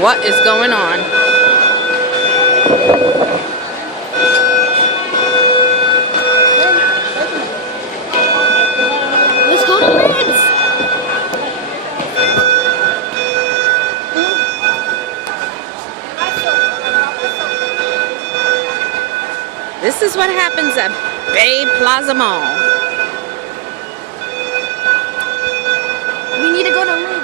What is going on? Let's go to Lids. This is what happens at Bay Plaza Mall. We need to go to Lids.